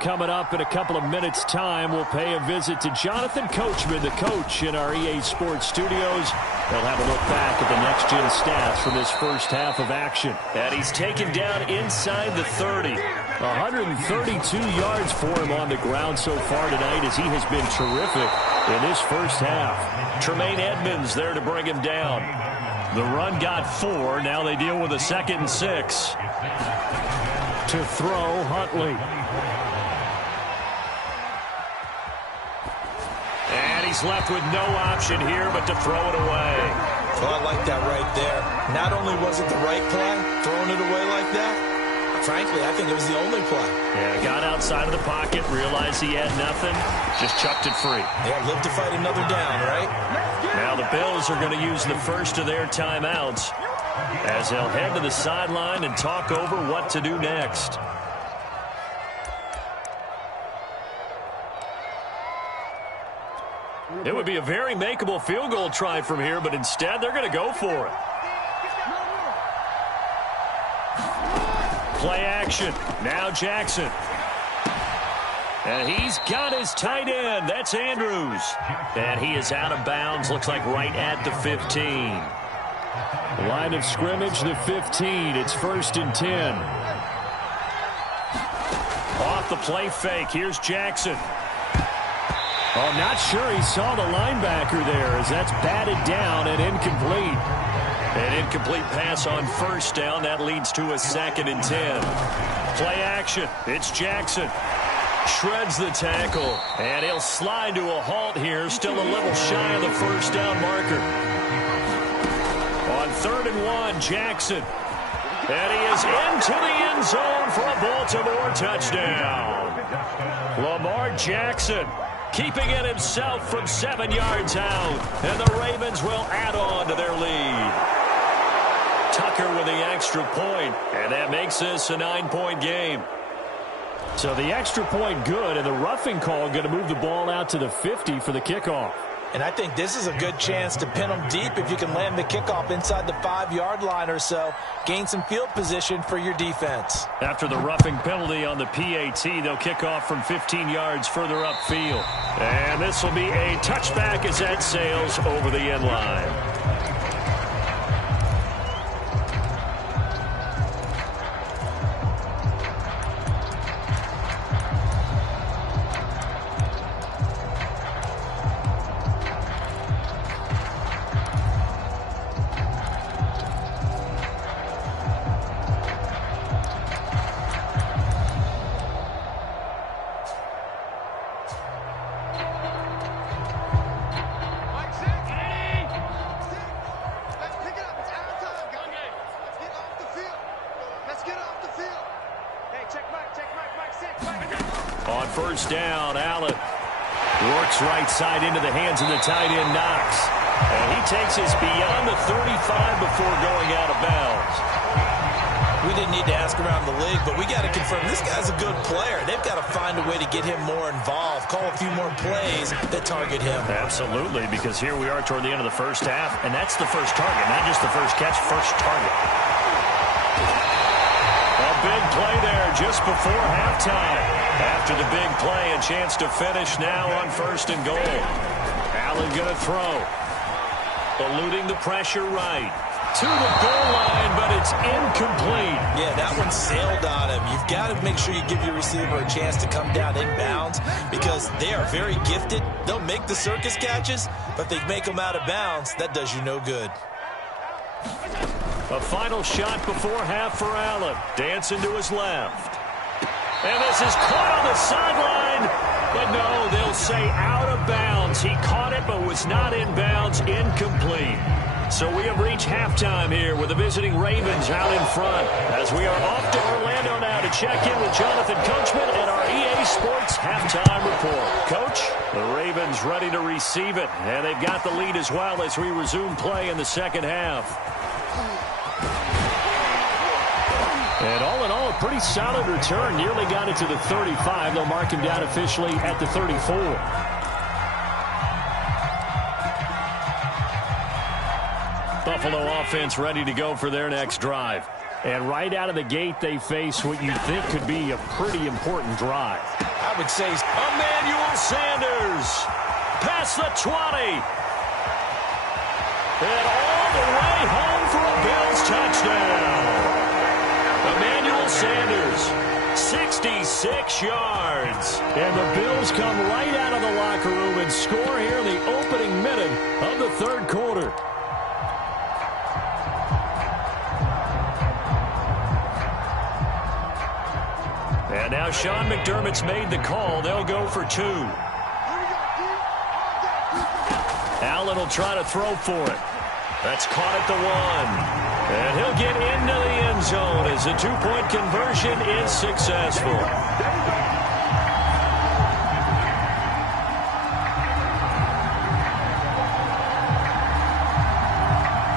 Coming up in a couple of minutes' time, we'll pay a visit to Jonathan Coachman, the coach in our EA Sports studios. They'll have a look back at the next-gen stats from this first half of action. And he's taken down inside the 30. 132 yards for him on the ground so far tonight as he has been terrific in this first half. Tremaine Edmonds there to bring him down. The run got 4. Now they deal with a 2nd and 6. To throw, Huntley. And he's left with no option here but to throw it away. Well, I like that right there. Not only was it the right play, throwing it away like that, frankly, I think it was the only play. Yeah, got outside of the pocket, realized he had nothing, just chucked it free. Yeah, live to fight another down, right? Now the Bills are going to use the first of their timeouts as they'll head to the sideline and talk over what to do next. It would be a very makeable field goal try from here, but instead they're going to go for it. Play action. Now Jackson. And he's got his tight end. That's Andrews. And he is out of bounds. Looks like right at the 15. Line of scrimmage, the 15. It's 1st and 10. Off the play fake. Here's Jackson. Oh, not sure he saw the linebacker there as that's batted down and incomplete. An incomplete pass on 1st down. That leads to a 2nd and 10. Play action. It's Jackson. Shreds the tackle. And he'll slide to a halt here. Still a little shy of the 1st down marker. On 3rd and 1, Jackson. And he is into the end zone for a Baltimore touchdown. Lamar Jackson keeping it himself from 7 yards out. And the Ravens will add on to their lead. Tucker with the extra point, and that makes this a 9-point game. So the extra point good, and the roughing call going to move the ball out to the 50 for the kickoff. And I think this is a good chance to pin them deep if you can land the kickoff inside the 5-yard line or so. Gain some field position for your defense. After the roughing penalty on the PAT, they'll kick off from 15 yards further upfield. And this will be a touchback as that sails over the end line. On 1st down, Allen works right side into the hands of the tight end, Knox. And he takes us beyond the 35 before going out of bounds. We didn't need to ask around the league, but we got to confirm this guy's a good player. They've got to find a way to get him more involved, call a few more plays that target him. Absolutely, because here we are toward the end of the first half, and that's the first target, not just the first catch, first target. A big play there just before halftime. After the big play, a chance to finish now on 1st and goal. Allen going to throw. Eluding the pressure right. To the goal line, but it's incomplete. Yeah, that one sailed on him. You've got to make sure you give your receiver a chance to come down inbounds because they are very gifted. They'll make the circus catches, but they make them out of bounds. That does you no good. A final shot before half for Allen. Dancing to his left. And this is caught on the sideline. But no, they'll say out of bounds. He caught it but was not in bounds. Incomplete. So we have reached halftime here with the visiting Ravens out in front. As we are off to Orlando now to check in with Jonathan Coachman and our EA Sports halftime report. Coach, the Ravens ready to receive it. And they've got the lead as well as we resume play in the second half. And all in all, a pretty solid return. Nearly got it to the 35. They'll mark him down officially at the 34. Buffalo offense ready to go for their next drive. And right out of the gate, they face what you think could be a pretty important drive. I would say Emmanuel Sanders past the 20. And all the way home for a Bills touchdown. Emmanuel Sanders, 66 yards. And the Bills come right out of the locker room and score here in the opening minute of the third quarter. And now Sean McDermott's made the call. They'll go for 2. Allen will try to throw for it. That's caught at the 1. And he'll get into the end zone as the 2-point conversion is successful.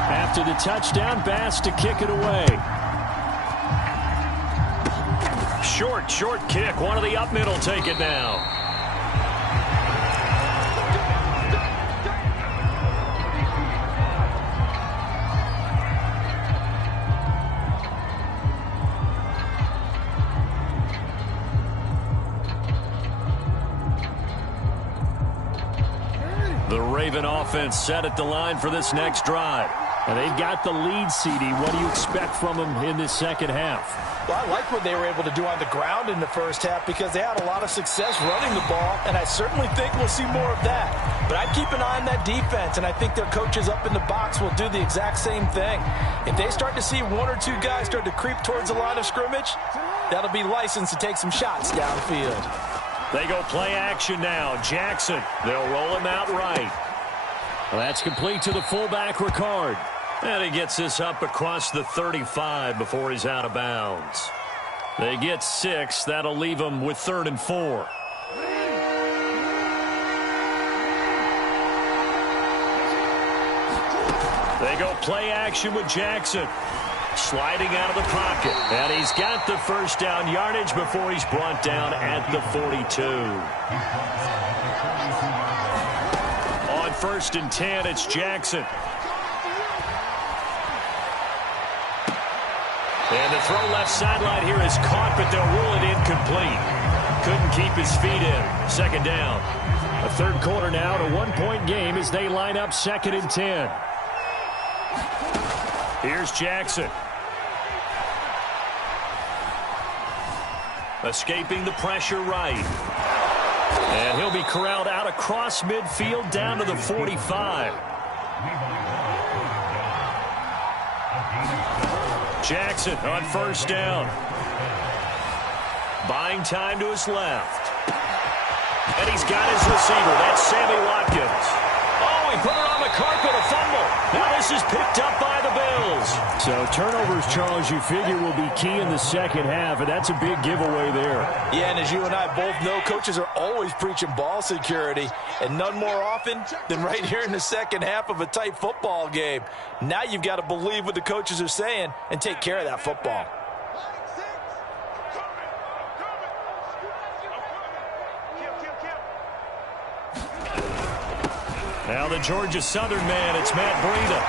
After the touchdown, Bass to kick it away. Short kick. One of the up middle take it now. The Raven offense set at the line for this next drive. And they've got the lead, CD. What do you expect from them in this second half? Well, I like what they were able to do on the ground in the first half because they had a lot of success running the ball, and I certainly think we'll see more of that. But I'd keep an eye on that defense, and I think their coaches up in the box will do the exact same thing. If they start to see 1 or 2 guys start to creep towards the line of scrimmage, that'll be licensed to take some shots downfield. They go play action now. Jackson, they'll roll him out right. Well, that's complete to the fullback, Ricard. And he gets this up across the 35 before he's out of bounds. They get 6. That'll leave them with 3rd and 4. They go play action with Jackson. Sliding out of the pocket. And he's got the first down yardage before he's brought down at the 42. On 1st and 10, it's Jackson. And the throw left sideline here is caught, but they'll rule it incomplete. Couldn't keep his feet in. 2nd down. A third quarter now, to 1-point game as they line up 2nd and 10. Here's Jackson. Escaping the pressure right. And he'll be corralled out across midfield down to the 45. Jackson on 1st down. Buying time to his left. And he's got his receiver. That's Sammy Watkins. Oh, he put it on the carpet, a fumble. Now this is picked up by the Bills. So turnovers, Charles, you figure will be key in the second half, and that's a big giveaway there. Yeah, and as you and I both know, coaches are always preaching ball security, and none more often than right here in the second half of a tight football game. Now you've got to believe what the coaches are saying and take care of that football. Now the Georgia Southern man, it's Matt Breida.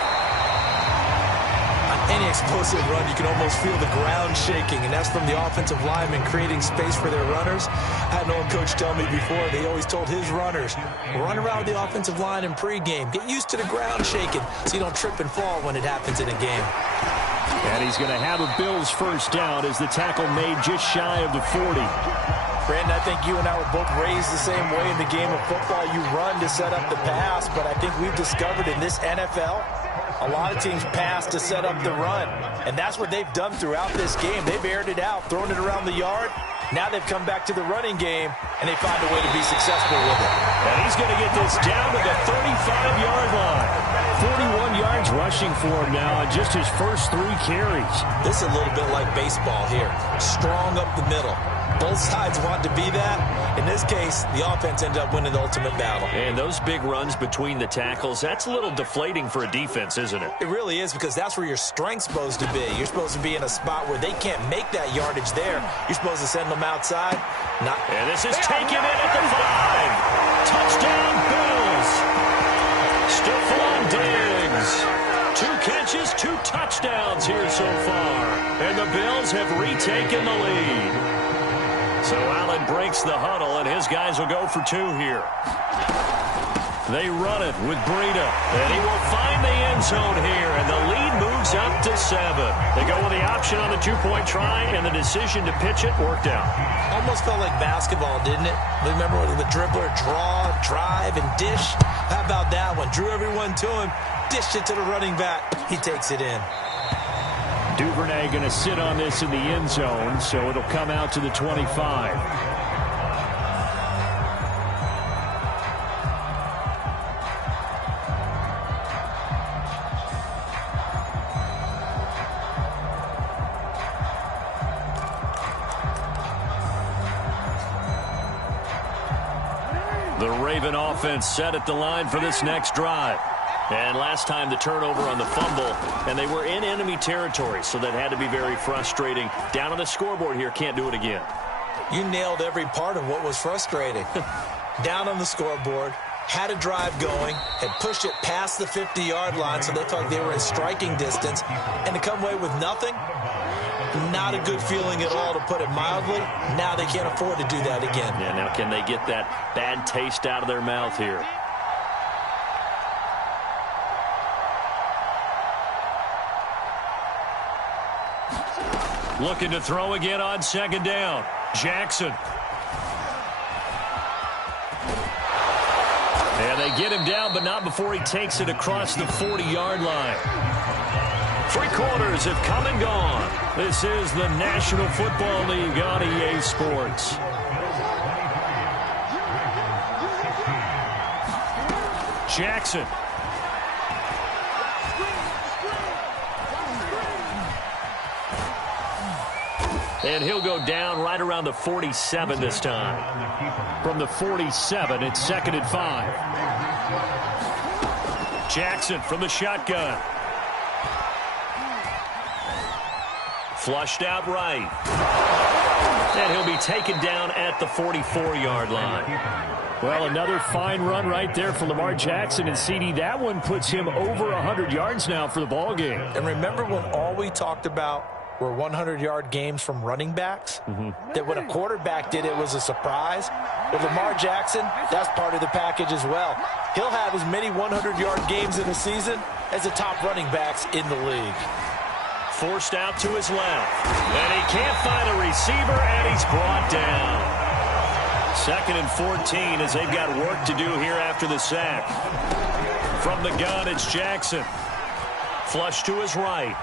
On any explosive run, you can almost feel the ground shaking, and that's from the offensive linemen creating space for their runners. I had an old coach tell me before, they always told his runners, run around with the offensive line in pregame. Get used to the ground shaking so you don't trip and fall when it happens in a game. And he's going to have a Bills first down as the tackle made just shy of the 40. Brandon, I think you and I were both raised the same way in the game of football. You run to set up the pass, but I think we've discovered in this NFL, a lot of teams pass to set up the run. And that's what they've done throughout this game. They've aired it out, thrown it around the yard. Now they've come back to the running game, and they find a way to be successful with it. And he's going to get this down to the 35-yard line. 41 yards rushing for him now on just his first 3 carries. This is a little bit like baseball here. Strong up the middle. Both sides want to be that. In this case, the offense ended up winning the ultimate battle. And those big runs between the tackles, that's a little deflating for a defense, isn't it? It really is, because that's where your strength's supposed to be. You're supposed to be in a spot where they can't make that yardage there. You're supposed to send them outside. And this is taken in at the 5. Touchdown, Bills. Stephon Diggs. 2 catches, 2 touchdowns here so far. And the Bills have retaken the lead. So Allen breaks the huddle, and his guys will go for 2 here. They run it with Breida, and he will find the end zone here, and the lead moves up to 7. They go with the option on the 2-point try, and the decision to pitch it worked out. Almost felt like basketball, didn't it? Remember the dribbler, draw, drive, and dish? How about that one? Drew everyone to him, dished it to the running back. He takes it in. Duvernay going to sit on this in the end zone, so it'll come out to the 25. The Raven offense set at the line for this next drive. And last time the turnover on the fumble, and they were in enemy territory, so that had to be very frustrating. Down on the scoreboard here, can't do it again. You nailed every part of what was frustrating. Down on the scoreboard, had a drive going, had pushed it past the 50-yard line, so they felt like they were in striking distance, and to come away with nothing, not a good feeling at all, to put it mildly. Now they can't afford to do that again. Yeah, now can they get that bad taste out of their mouth here? Looking to throw again on 2nd down. Jackson. And they get him down, but not before he takes it across the 40-yard line. 3 quarters have come and gone. This is the National Football League on EA Sports. Jackson. And he'll go down right around the 47 this time. From the 47, it's 2nd and 5. Jackson from the shotgun. Flushed out right. And he'll be taken down at the 44-yard line. Well, another fine run right there for Lamar Jackson. And, CD, that one puts him over 100 yards now for the ball game. And remember when all we talked about were 100-yard games from running backs? That when a quarterback did it was a surprise? With Lamar Jackson, that's part of the package as well. He'll have as many 100-yard games in a season as the top running backs in the league. Forced out to his left. And he can't find a receiver, and he's brought down. 2nd and 14 as they've got work to do here after the sack. From the gun, it's Jackson. Flush to his right.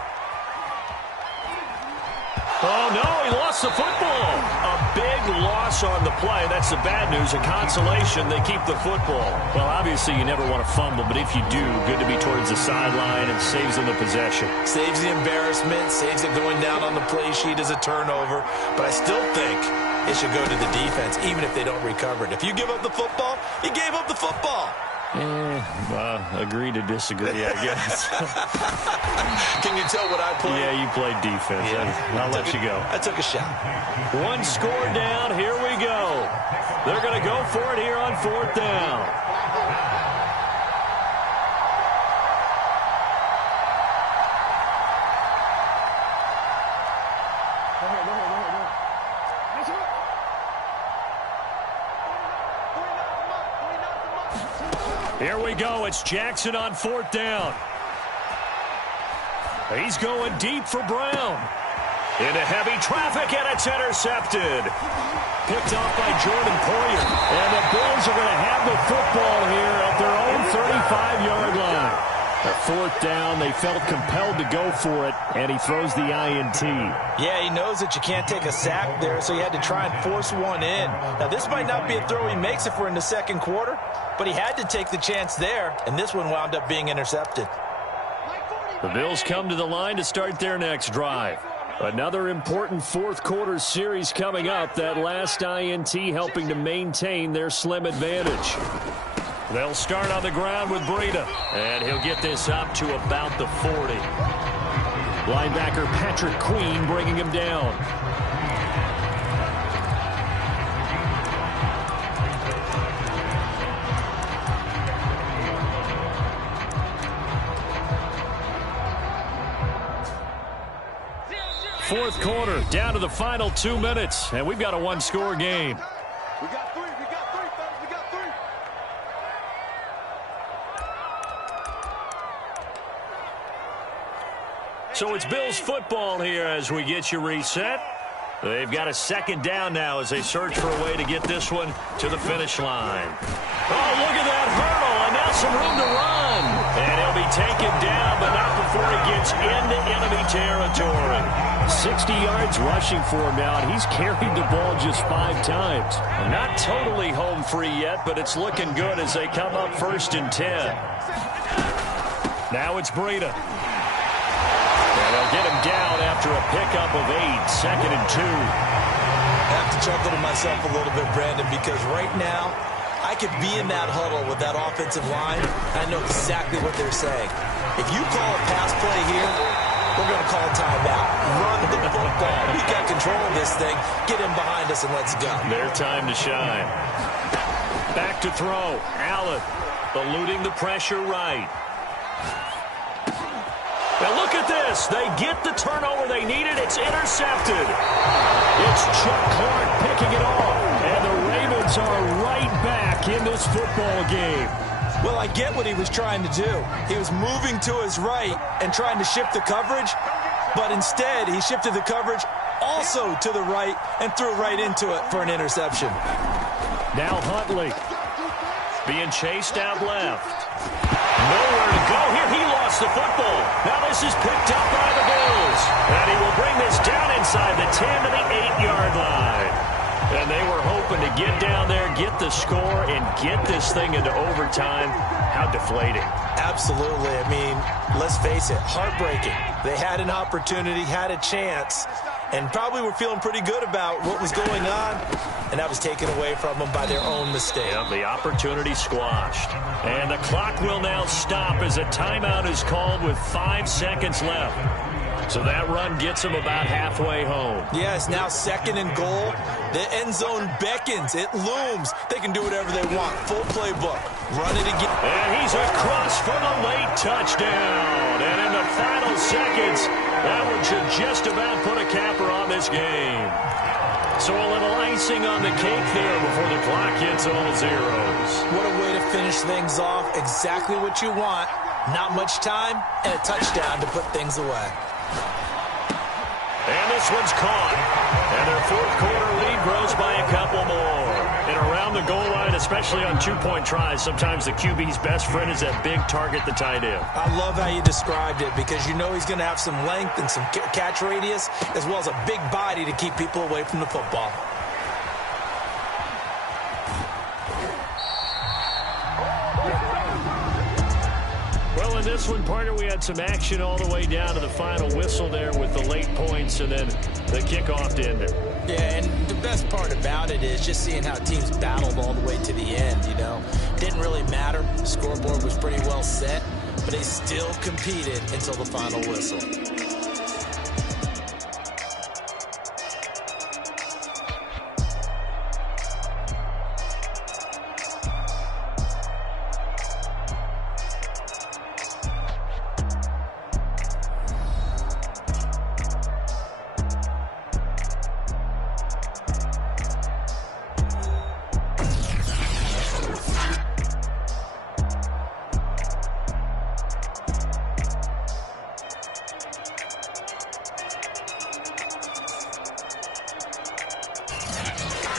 Oh, no, he lost the football. A big loss on the play. That's the bad news. A consolation, they keep the football. Well, obviously, you never want to fumble, but if you do, good to be towards the sideline and saves them the possession. Saves the embarrassment, saves it going down on the play sheet as a turnover. But I still think it should go to the defense, even if they don't recover it. If you give up the football, you gave up the football. Agree to disagree, I guess. Can you tell what I played? Yeah, you played defense. Yeah. I'll let you go. I took a shot. 1 score down. Here we go. They're going to go for it here on 4th down. Here we go. It's Jackson on 4th down. He's going deep for Brown. Into heavy traffic, and it's intercepted. Picked off by Jordan Poyer. And the Bills are going to have the football here at their own 35-yard line. At 4th down, they felt compelled to go for it, and he throws the INT. Yeah, he knows that you can't take a sack there, so he had to try and force one in. Now, this might not be a throw he makes if we're in the 2nd quarter, but he had to take the chance there, and this one wound up being intercepted. The Bills come to the line to start their next drive. Another important 4th quarter series coming up. That last INT helping to maintain their slim advantage. They'll start on the ground with Breida, and he'll get this up to about the 40. Linebacker Patrick Queen bringing him down. fourth quarter, down to the final 2 minutes, and we've got a one-score game. We got three, fellas, we got three. So it's Bills football here as we get you reset. They've got a second down now as they search for a way to get this one to the finish line. Oh, look at that hurdle, and now some room to run. And he'll be taken down, but not before he gets into enemy territory. 60 yards rushing for him now, and he's carried the ball just 5 times. Not totally home free yet, but it's looking good as they come up 1st and 10. Now it's Breida. And they'll get him down after a pickup of 8, 2nd and 2. I have to chuckle to myself a little bit, Brandon, because right now I could be in that huddle with that offensive line. I know exactly what they're saying. If you call a pass play here, we're going to call a timeout. Run the football. We got control of this thing. Get in behind us and let's go. Their time to shine. Back to throw. Allen eluding the pressure right. Now look at this. They get the turnover they needed. It's intercepted. It's Chuck Clark picking it off. And the Ravens are right back in this football game. Well, I get what he was trying to do. He was moving to his right and trying to shift the coverage. But instead, he shifted the coverage also to the right and threw right into it for an interception. Now Huntley being chased out left. Nowhere to go. Here he lost the football. Now this is picked up by the Bills. And he will bring this down inside the 10 to the 8-yard line. And they were hoping to get down there, get the score, and get this thing into overtime. How deflating. Absolutely. I mean, let's face it, heartbreaking. They had an opportunity, had a chance, and probably were feeling pretty good about what was going on, and that was taken away from them by their own mistake. Yeah, the opportunity squashed. And the clock will now stop as a timeout is called with 5 seconds left. So that run gets them about halfway home. Yes, now 2nd and goal. The end zone beckons. It looms. They can do whatever they want. Full playbook. Run it again. And he's across for the late touchdown. And in the final seconds, that one should just about put a capper on this game. So a little icing on the cake there before the clock hits all zeros. What a way to finish things off. Exactly what you want. Not much time and a touchdown to put things away. And this one's caught. And their fourth quarter lead grows by a couple more. And around the goal line, especially on 2-point tries, sometimes the QB's best friend is that big target, the tight end. I love how you described it because you know he's going to have some length and some catch radius as well as a big body to keep people away from the football. Well, in this one, partner, we had some action all the way down to the final whistle there with the late points and then the kickoff to end it. Yeah, and the best part about it is just seeing how teams battled all the way to the end, you know. Didn't really matter. The scoreboard was pretty well set, but they still competed until the final whistle.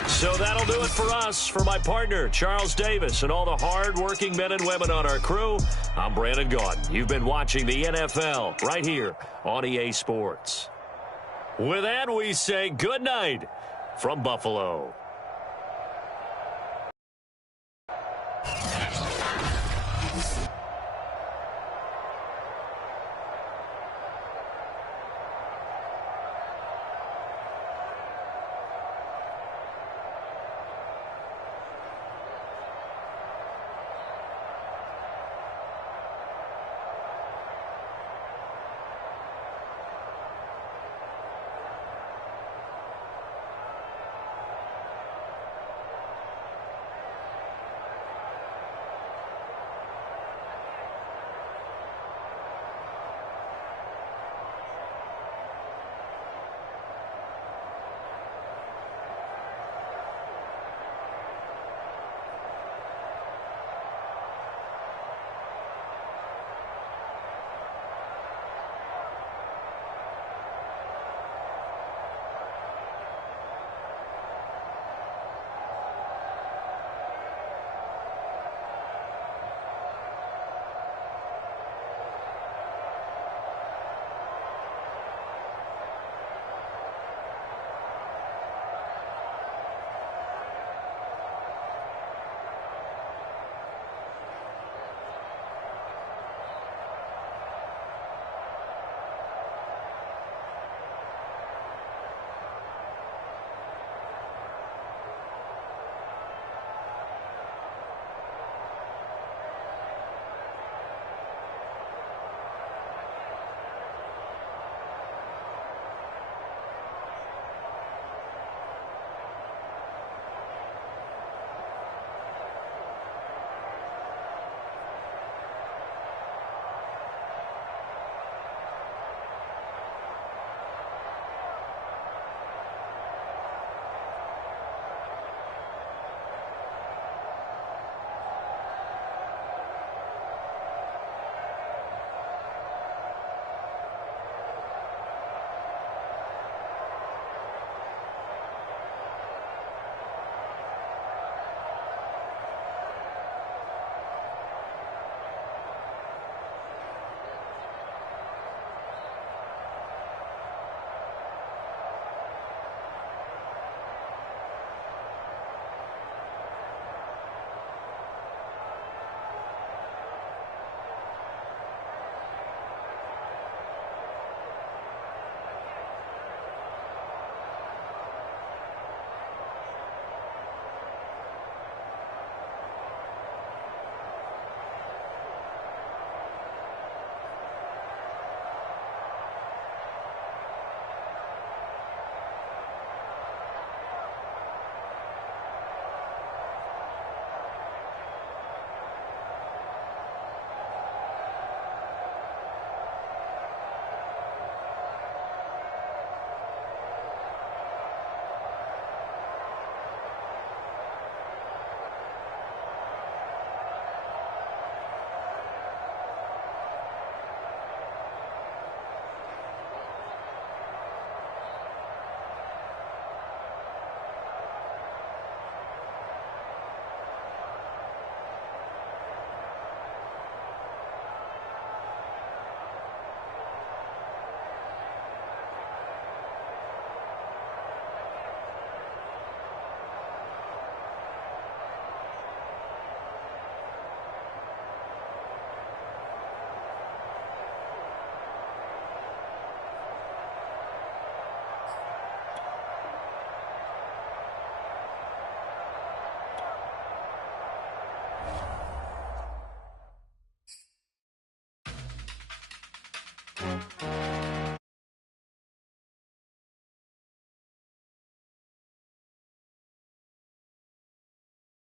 So that'll do it for us. For my partner, Charles Davis, and all the hard-working men and women on our crew, I'm Brandon Gaudin. You've been watching the NFL right here on EA Sports. With that, we say good night from Buffalo.